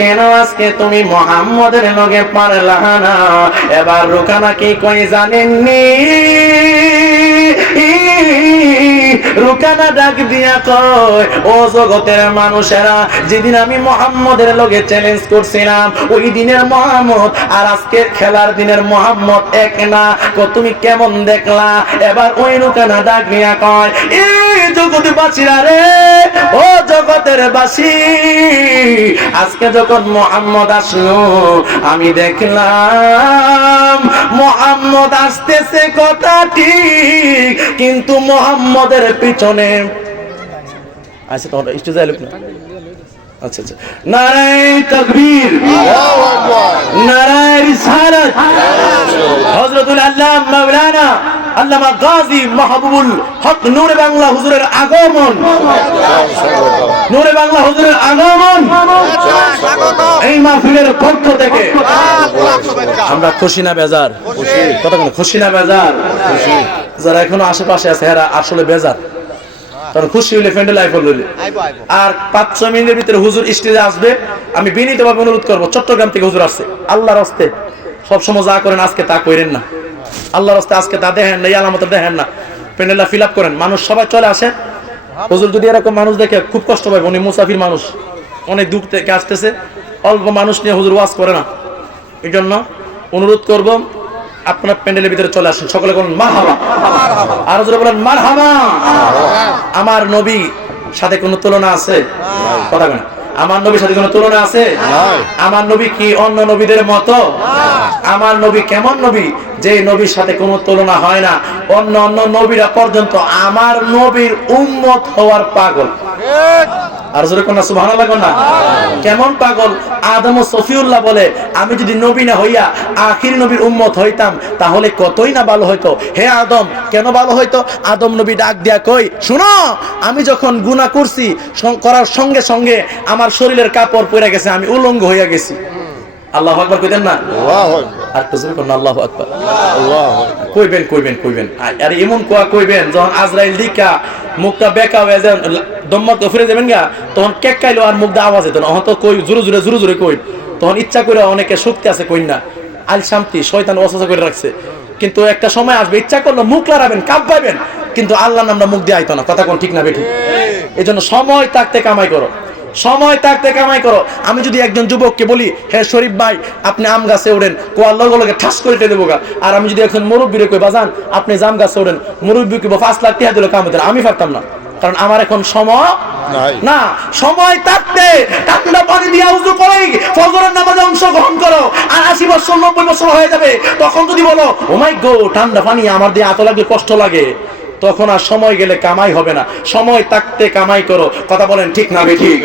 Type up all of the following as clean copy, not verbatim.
কেন আজকে তুমি মুহাম্মদের লগে পারলা না? এবার রুকানা কি কই জানেননি? রুকানা ডাক দিয়া কয়, ও জগতের মানুষেরা, যেদিন আমি মুহাম্মদের লগে চ্যালেঞ্জ করছিলাম ওই দিনের মুহাম্মদ আর আজকের খেলার দিনের মুহাম্মদ এক না। তুমি কেমন দেখলা? এবার ওই রুকানা ডাক দিয়া কয়, এই জগৎবাসীরা রে, ও জগতের বাসী, আজকে যখন মুহাম্মদ আসলো আমি দেখলাম মুহাম্মদ আসতেছে কথা ঠিক, কিন্তু মুহাম্মদের পিছনে আচ্ছা তোমরা স্টেজে আইলো না? আচ্ছা আচ্ছা, নারায়ে তাকবীর, আল্লাহু আকবার, নারায়ে রিসালাত, হযরতুল আল্লামা মাওলানা আল্লামা গাজী মাহবুবুল হক নূরে বাংলা হুজুরের আগমন, নূরে বাংলা হুজুরের আগমন এই মাহফিলের পক্ষ থেকে আমরা খুশি না বেজার? কথা বলেন, খুশি না বেজার? যারা এখনো আশেপাশে আছে এরা আসলে বেজার, কারণ খুশি হইলে ফ্রেন্ডে লাইফ হইলে। আর 5-6 মিনিটের ভিতরে হুজুর স্টেজে আসবে। আমি বিনীতভাবে অনুরোধ করবো, চট্টগ্রাম থেকে হুজুর আসছে, আল্লাহর রাস্তে সবসময় যা করেন আজকে তা করেন না, আল্লাহর রাস্তে আজকে তা দেখেন না, এই আলামত দেখেন না, প্যান্ডেলটা ফিল আপ করেন, মানুষ সবাই চলে আসে। হুজুর যদি এরকম মানুষ দেখে খুব কষ্ট পাবে, উনি মুসাফির মানুষ, অনেক দূর থেকে আসতেছে, অল্প মানুষ নিয়ে হুজুর ওয়াজ করে না। এই জন্য অনুরোধ করবো আপনার প্যান্ডেলের ভিতরে চলে আসেন, সকলে বলেন মারহাবা, আর জোরে বলেন মারহাবা। আমার নবী সাথে কোনো তুলনা আছে? কথা বলেন, আমার নবীর সাথে কোনো তুলনা আছে? আমার নবী কি অন্য নবীদের মতো? আমার নবী কেমন নবী? যে নবীর সাথে কোনো তুলনা হয় না। অন্য অন্য নবীরা পর্যন্ত আমার নবীর উম্মত হওয়ার পাগল। আর জোরে কোন সুবহানাল্লাহ কোন না? কেমন পাগল? আদম ও সফিউল্লাহ বলে, আমি যদি নবী না হইয়া আখির নবীর উম্মত হইতাম তাহলে কতই না ভালো হইতো। হে আদম, কেন ভালো হইতো? আদম নবী ডাক দিয়া কই, শুনো, আমি যখন গুনাহ করছি করার সঙ্গে সঙ্গে আমার শরীরের কাপড় পরে গেছে, আমি উলঙ্গ হইয়া গেছি। আল্লাহু আকবার কইতেন না? আল্লাহু আকবার। আর জোরে কোন আল্লাহু আকবার। আল্লাহু আকবার কইবেন কইবেন কইবেন। আর এমন কোয়া কইবেন যখন আজরাইল দিকা মুখটা বেকা হয়ে যায়, দম্মত ফিরে যাবেন গা, তখন কেক খাইলো আর মুখটা আওয়াজ হতো না। তো কই জোরে জোরে জোরে জোরে কই, তখন ইচ্ছা করে অনেকে শক্তি আছে কই না, আল শান্তি শয়তান ওয়াসওয়াসা করে রাখছে। কিন্তু একটা সময় আসবে ইচ্ছা করলো মুখ লড়াবেন, কাঁপাবেন, কিন্তু আল্লাহর নামটা মুখ দিয়ে আইতো না। কথা কোন ঠিক না বেঠিক? এই জন্য সময় থাকতে কামাই করো, সময় থাকতে কামাই করো। আমি যদি একজন যুবককে বলি, হে শরীফ ভাই আপনি আম গাছে ওঠেন, কোয়ার লগে লগে ঠাস করে দেবো গা। আর আমি যদি একজন মুরব্বীরে কই, বাজান আপনি জাম গাছে ওঠেন, মুরব্বীকে 5 লাখ টাকা দিলে কাম হতো, আমি পারতাম না, কারণ আমার এখন সময় না। সময় থাকতে ঠান্ডা পানি দিয়ে উযু করে ফজরের নামাজে অংশগ্রহণ করো। আর 80 বছর 90 বছর হয়ে যাবে, তখন যদি বলো ও মাই গড ঠান্ডা পানি আমার দিয়ে এত লাগলে কষ্ট লাগে, তখন আর সময় গেলে কামাই হবে না। সময় থাকতে কামাই করো। কথা বলেন ঠিক না বেঠিক?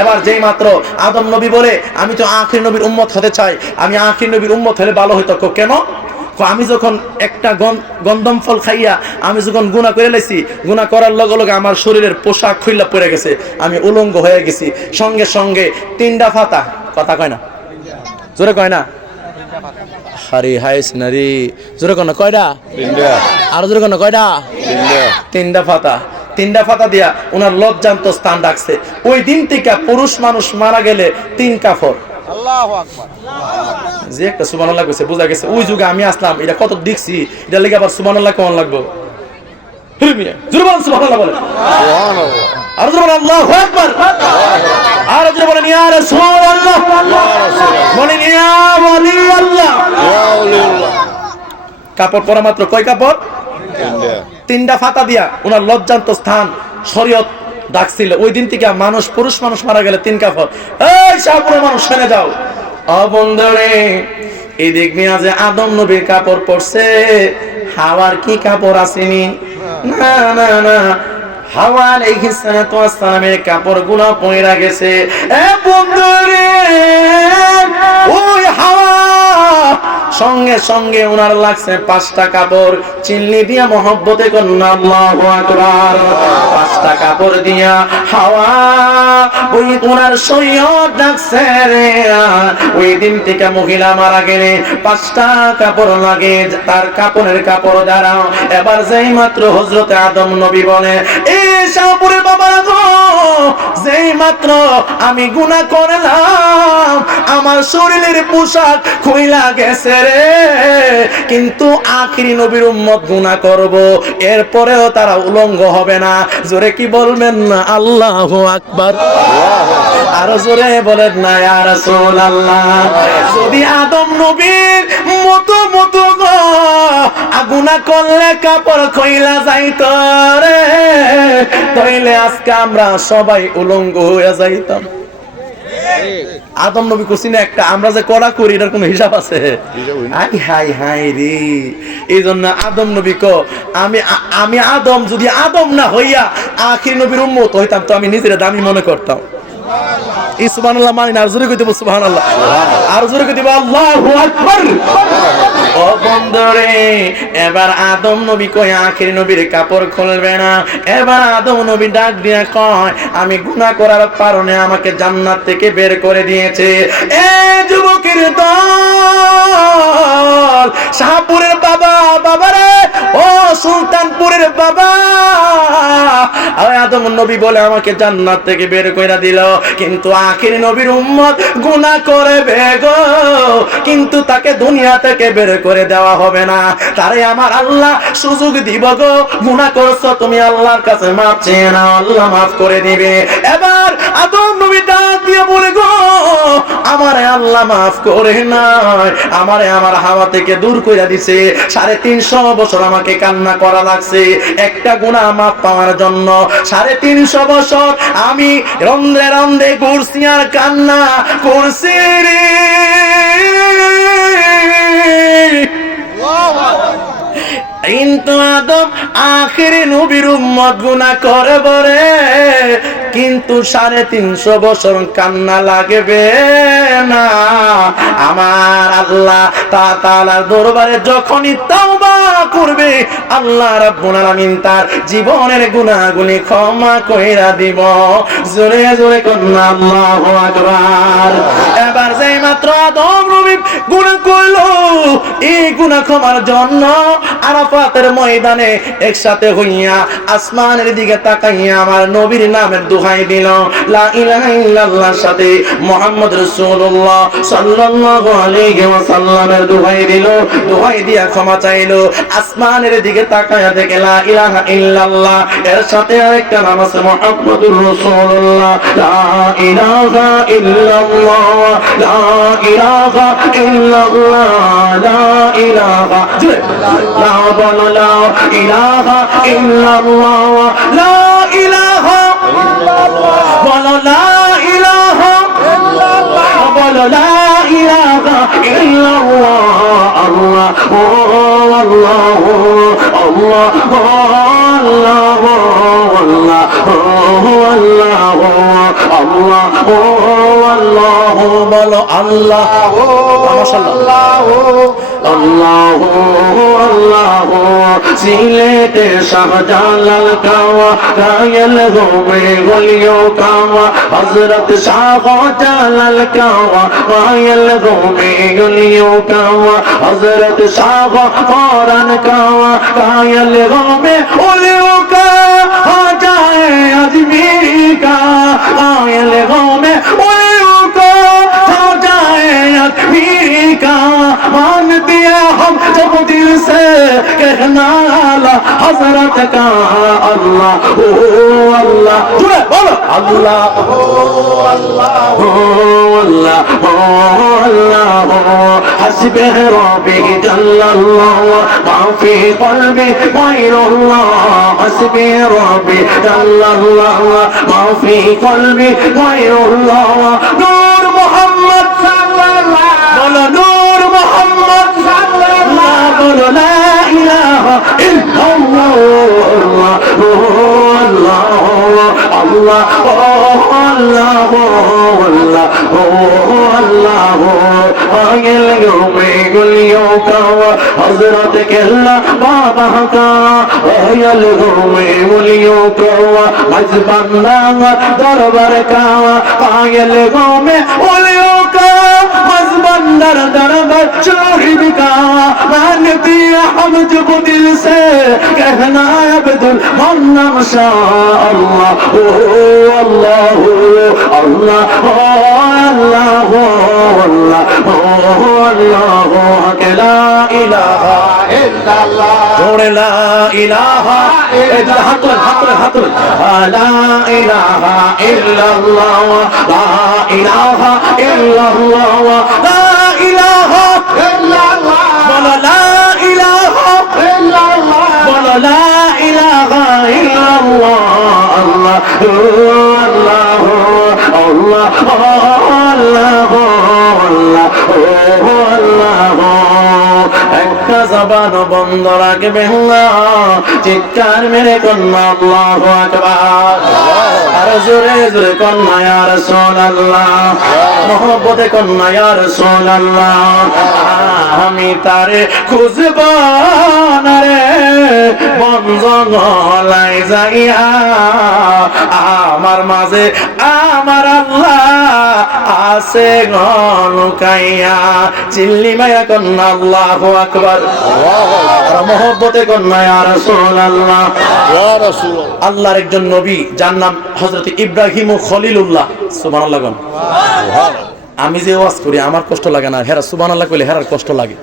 এবার যেই মাত্র আদম নবী বলে, আমি তো আখির নবীর উম্মত হতে চাই, আমি আখির নবীর উম্মত হলে ভালো হইতো। কেন? আমি যখন একটা গন্ধম ফল খাইয়া আমি যখন গুনাহ করে লাইছি, গুনাহ করার লগে লগে আমার শরীরের পোশাক খুইলা পড়ে গেছে, আমি উলঙ্গ হয়ে গেছি, সঙ্গে সঙ্গে 3টা ফাতা। কথা কয় না? জোরে কয় না? হারি হাইস নারী জোরে কোন কয়টা? 3টা। আর জোরে কোন কয়টা? 3টা। 3টা ফাতা। 3টা ফাতা দিয়া ওনার লজ্জান্ত স্থান রাখছে। ওই দিন থেকে পুরুষ মানুষ মারা গেলে 3 কাফর। আল্লাহু আকবার। যে একটা সুবহানাল্লাহ কইছে বুঝা গেছে ওই যুগে আমি আসলাম, এটা কত দেখছি, এটা লাগি আবার সুবহানাল্লাহ কোন লাগবে? হিরমিয়া জোরে বলেন সুবহানাল্লাহ বলেন। সুবহানাল্লাহ। আর জোরে বলেন আল্লাহু আকবার। আর জোরে বলেন ইয়া রাসূলুল্লাহ, বলেন ইয়া ওয়ালি আল্লাহ, ইয়া ওয়ালি আল্লাহ। কাপড় পরা মাত্র কয় কাপড়? 3টা। 3টা ফাতা দিয়া ওনার লজ্জান্ত স্থান শরীয়ত ডাকছিল। ওই দিন থেকে মানুষ পুরুষ মানুষ মারা গেলে 3 কাপড়। এই শাহপুরের মানুষ শুনে যাও, ও বন্ধুরে, এই দেখবি যে আদম নবীর কাপড় পরছে, হাওয়ার কি কাপড় আসেনি? না না না, হাওয়া আলাইহিস সালাতু ওয়াস সালামের কাপড়গুলো পয়রা গেছে। এ বন্ধুরে, ওই হাওয়া সঙ্গে সঙ্গে ওনার লাগছে 5টা কাপড়। চিল্লি দিয়া মহব্বতে কন্যা আল্লাহু আকবার। 5টা কাপড় দিয়া হাওয়া ওই ওনার শরীয়ত ডাকছে রে। ওই দিন থেকে মহিলা মারা গেলে 5টা কাপড় লাগে, তার কাপড়ের কাপড় দাঁড়াও। এবার যেই মাত্র হযরতে আদম নবী বলে, এ শাহপুরের বাবা গো, যেই মাত্র আমি গুনাহ করলাম আমার শরীরের পোশাক খুইলা গেছে রে, কিন্তু আখিরি নবীর উম্মত গুনাহ করব, এরপরেও তারা উলঙ্গ হবে না। জোরে কি বলবেন না আল্লাহু আকবার? আর জোরে বলেন না ইয়া রাসূলুল্লাহ। যদি আদম নবীর মতো গো গুনাহ করলে কাপড় খুইলা যাইতো রে, তাইলে আজকে আমরা সবাই উলঙ্গ হয়ে যাইতাম। আদম নবী কুসি না একটা, আমরা যে কড়া করি এটার কোনো হিসাব আছে? হাই হাই রে। এই জন্য আদম নবী আমি আদম যদি আদম না হইয়া আখির নবীর উম্মত হইতাম তো আমি নিজের দামি মনে করতাম। সুবহানাল্লাহ মানে না, আর জোরে কইতে বল সুবহানাল্লাহ, আর জোরে কইতে বল আল্লাহু আকবার। ও বন্ধুরে, এবার আদম নবী কয় আখির নবীর কাপড় খুলবে না। এবার আদম নবী ডাক দিয়া কয় আমি গুনাহ করার কারণে আমাকে জান্নাত থেকে বের করে দিয়েছে। এ যুবকের দল, শাহপুরের বাবারে, ও সুলতানপুরের বাবা, আদম নবী বলে আমাকে জান্নাত থেকে বের করে দিল, কিন্তু আখির নবীর উম্মত গুনাহ করবে গো, কিন্তু তাকে দুনিয়া থেকে বের করে দেওয়া হবে না। তারে আমার আল্লাহ সুযোগ দিব গো, গুনাহ করছো তুমি আল্লাহর কাছে মাফ চেয়ে নাও, আল্লাহ মাফ করে দিবে। এবার আদম নবী ডাক দিয়ে বলে গো আমারে আল্লাহ মাফ করে নাই, আমারে আমার হাওয়া থেকে দূর করে দিছে। 350 বছর আমাকে কান্না করা লাগছে একটা গুনাহ মাফ পাওয়ার জন্য। 350 বছর আমি রন্ধে রন্ধে ঘুরছি আর কান্না করছি রে। কিন্তু আদম আখিরি নবীর উম্মত গুনাহ করবে রে, কিন্তু 350 বছর কান্না লাগবে না। আমার আল্লাহ তাআলার দরবারে যখনই তাওবা করবে, আল্লাহ রাব্বুল আলামিন তার জীবনের গুনাহগুলি ক্ষমা কইরা দিব। জোরে জোরে কন্না আল্লাহু আকবার। এবার যেই মাত্র আদম নবী গুনাহ করলো, এই গুনাহ ক্ষমার জন্য আরাফাতের ময়দানে একসাথে হইয়া আসমানের দিকে তাকাইয়া আমার নবীর নামের দোহাই দিল, লা ইলাহা ইল্লাল্লাহর সাথে মুহাম্মদ রাসূলুল্লাহ সাল্লাল্লাহু আলাইহি ওয়াসাল্লামের দোহাই দিল, দোহাই দিয়া ক্ষমা চাইলো। আসমানের দিকে তাকায়া দেখে লা ইলাহা ইল্লাল্লাহ, এর সাথে আরেকটা নাম আছে মুহাম্মদুর রাসূলুল্লাহ, লা ইলাহা ইল্লাল্লাহ, লা ইলাহা ইল্লাল্লাহ, লা ইলাহা লা বলো লা ইলাহা ইল্লাল্লাহ, লা ইলাহা বলো লা ইলাহা বলো লা ইলাহা ইল্লাল্লাহ, আল্লাহ ও আল্লাহ আল্লাহ আল্লাহ আল্লাহ আল্লাহ আল্লাহ ও আল্লাহ বলো আল্লাহ মাশাআল্লাহ আল্লাহ আল্লাহ। সিলেটে শাহজালাল কাওয়া কায়েল গোমে গলিও কাওয়া, হযরত শাহজালাল কাওয়া কায়েল গোমে গলিও কাওয়া, হযরত শাহ ফরান কাওয়া কায়েল গোমে গলিও কাওয়া, যায় আজমির কা কায়েল গোমে গলিও কাওয়া, যায় আজমির কা। मान दिया हम जब दिल से कहना ला हजरत का अल्लाह ओ अल्लाह, बोलो अल्लाह ओ अल्लाह ओ अल्लाह ओ अल्लाह, हस्बे रब्बी जल्लल्लाह मा फी क़ल्बी गैरुल्लाह, हस्बे रब्बी जल्लल्लाह मा फी क़ल्बी गैरुल्लाह। नूर मोहम्मद सल्लल्लाह, बोलो नूर मोहम्मद सल्लल्लाह, बोलो ला इलाहा इल्लल्लाह, अल्लाह अल्लाह अल्लाह अल्लाह अल्लाह। आयल यौमे गुलियों का हजरत केल्ला बाबा का, आयल यौमे गुलियों का मजबन्ना दरबार का, आयल यौमे गुलियों का मजबंदर दरबार शरीफ का। मान दिया हम जब दिल से कहना अब्दुल मन्नान शाह अल्लाह ओ अल्लाह अल्लाह अल्लाह লা ইলাহা ইল্লাল্লাহ জোরে লা ইলাহা হাত লা ইলাহা ইল্লাল্লাহ লা ইলাহা ইল্লাল্লাহ লা ইলাহা ইল্লাল্লাহ বলো লা ইলাহা ইল্লাল্লাহ বলো লা ইলাহা ইল্লাল্লাহ আল্লাহ আল্লাহ আল্লাহ আল্লাহ আল্লাহ একটা জবান বন্ধ রাখবে না চিৎকার মেরে কন্যা আল্লাহু আকবার আর জোরে জোরে কন্যা ইয়া রাসূলুল্লাহ মহব্বতে কন্যা ইয়া রাসূলুল্লাহ আমি তারে খুঁজব না রে বন জঙ্গলায় যাইয়া আমার মাঝে আমার আল্লাহ আছে লুকাইয়া চিল্লি মায়া কন্যা আল্লাহু আকবার আর মহব্বতে কন্যা ইয়া রাসূলুল্লাহ ইয়া রাসূলুল্লাহ আল্লাহর একজন নবী যার নাম হযরত ইব্রাহিম খলিলুল্লাহ সুবহানাল্লাহ আমি যে ওয়াজ করি আমার কষ্ট লাগে না হেরা সুবহানাল্লাহ কইলে হেরার কষ্ট লাগে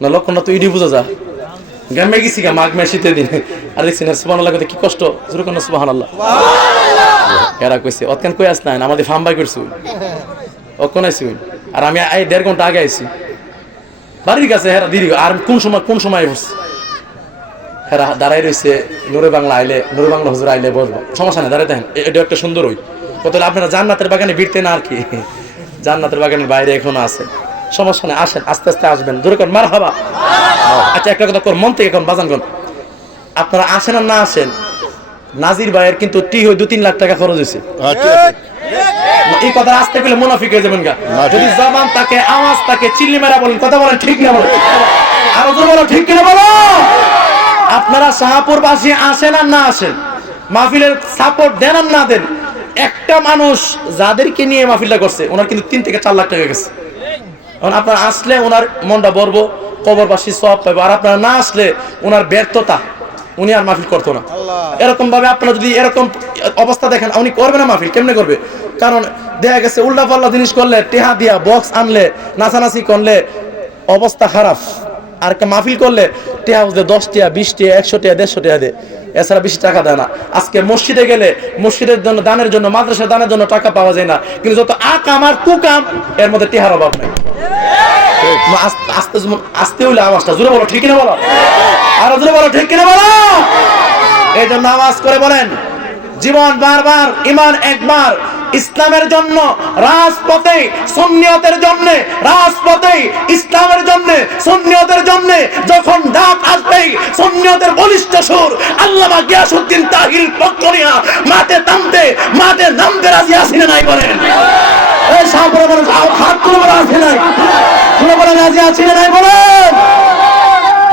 না লক্ষণটা তো ইডি বুঝা যা গ্রামে গেছি গা মাঘ মাসিতে দিন আর দেখছেন সুবহানাল্লাহ কইতে কি কষ্ট জোরে কোন সুবহানাল্লাহ এরা কইছে অতকান কই আস না আমাদের ফার্ম বাই করছু অকন আইছি আর আমি 1.5 ঘন্টা আগে আইছি বাড়ির কাছে হেরা দিদি আর কোন সময় বসছে হেরা দাঁড়াই রইছে নূরে বাংলা আইলে নূরে বাংলা হুজুর আইলে বসবো সমস্যা নেই দাঁড়াই দেখেন এটা একটা সুন্দর হই কত আপনারা জান্নাতের বাগানে ভিড়তে না আর কি জান্নাতের বাগানের বাইরে এখনো আছে সমস্যা নেই আসেন আস্তে আস্তে আসবেন জোরে কর মারহাবা আচ্ছা একটা কথা কর মন থেকে এখন বাজান কোন আপনারা আসেন আর না আসেন নাজির ভাইয়ের কিন্তু টি হই 2-3 লাখ টাকা খরচ হয়েছে এই কথা আসতে পেলে মুনাফিক হয়ে যাবেন গা যদি জবান তাকে আওয়াজ তাকে চিল্লি মেরা বলেন কথা বলেন ঠিক না বলেন আরো জোরে বলো ঠিক কিনা বলো আপনারা শাহপুরবাসী আসেন আর না আসেন মাহফিলের সাপোর্ট দেন আর না দেন একটা মানুষ যাদেরকে নিয়ে মাহফিলটা করছে ওনার কিন্তু 3 থেকে 4 লাখ টাকা গেছে এখন আপনারা আসলে ওনার মনটা বর্ব কবরবাসী সব পাবে আর আপনারা না আসলে ওনার ব্যর্থতা উনি আর মাহফিল করতো না এরকম ভাবে আপনারা যদি এরকম অবস্থা দেখেন উনি করবে না মাহফিল কেমনে করবে কারণ দেখা গেছে উল্টা পাল্টা জিনিস করলে টেহা দিয়া বক্স আনলে নাচানাচি করলে অবস্থা খারাপ আর মাহফিল করলে টেহা 10 টাকা 20 টাকা 100 টাকা 150 টাকা দেয় এছাড়া বেশি টাকা দেয় না আজকে মসজিদে গেলে মসজিদের জন্য দানের জন্য মাদ্রাসা দানের জন্য টাকা পাওয়া যায় না কিন্তু যত আকাম আর কুকাম এর মধ্যে টেহার অভাব নেই আস্তে হইলে আওয়াজটা জোরে বলো ঠিক কিনা বলো আরো জোরে বলো ঠিক কিনা বলো এই জন্য আওয়াজ করে বলেন জীবন বারবার ইমান একবার ইসলামের জন্য রাজপথে সুন্নিয়তের জন্য রাজপথে ইসলামের জন্য সুন্নিয়তের জন্য যখন ডাক আসবে সুন্নিয়তের বলিষ্ঠ সুর আল্লামা গিয়াসউদ্দিন তাহির পক্ষ নিয়া মাঠে নামতে রাজি আছেন নাই বলেন এই সামনে বলেন হাত তুলে রাজি নাই তুলে বলেন রাজি আছেন নাই বলেন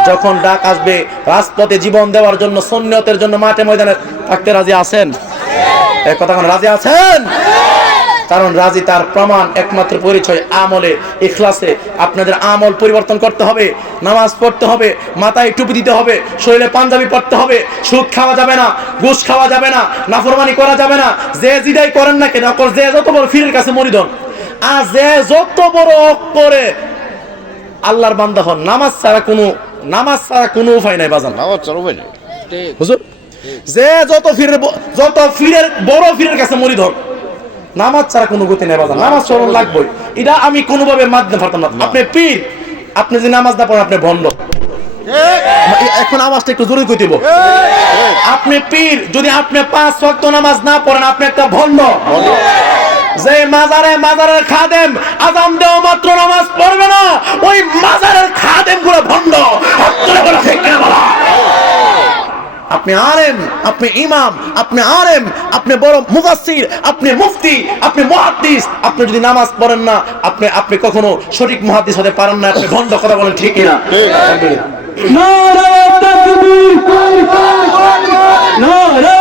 যখন ডাক আসবে রাজপথে জীবন দেওয়ার জন্য সুন্নিয়তের জন্য মাঠে ময়দানে থাকতে রাজি আছেন এই কথা কোন রাজি আছেন কারণ রাজি তার প্রমাণ একমাত্র পরিচয় আমলে ইখলাসে আপনাদের আমল পরিবর্তন করতে হবে নামাজ পড়তে হবে মাথায় টুপি দিতে হবে শরীরে পাঞ্জাবি পরতে হবে সুদ খাওয়া যাবে না ঘুষ খাওয়া যাবে না নাফরমানি করা যাবে না যে জিদাই করেন না কেন যে যত বড় ফিরের কাছে মরিদন আর যে যত বড় করে আল্লাহর বান্দা হন নামাজ ছাড়া কোনো উপায় নাই বাজান নামাজ ছাড়া উপায় নাই ঠিক হুজুর যে যত ফিরের বড় ফিরের কাছে মরিদ হন নামাজ ছাড়া কোনো গতি নেই বাজান নামাজ চরণ লাগবে এটা আমি কোনোভাবে মাধ্যম পারতাম না আপনি পীর আপনি যদি নামাজ না পড়েন আপনি ভণ্ড এখন আওয়াজটা একটু জোরে কই দিব আপনি পীর যদি আপনি 5 ওয়াক্ত নামাজ না পড়েন আপনি একটা ভণ্ড যে মাজারের খাদেম আযান দেওয়া মাত্র নামাজ পড়বে না ওই মাজারের খাদেম গুলো ভণ্ড হাতরে বলা ঠিক না বলা আপনি আলেম আপনি ইমাম আপনি আলেম আপনি বড় মুফাসসির আপনি মুফতি আপনি মুহাদ্দিস আপনি যদি নামাজ পড়েন না আপনি কখনো সঠিক মুহাদ্দিস হতে পারেন না আপনি ভণ্ড কথা বলেন ঠিক না নারে তাকবীর নারে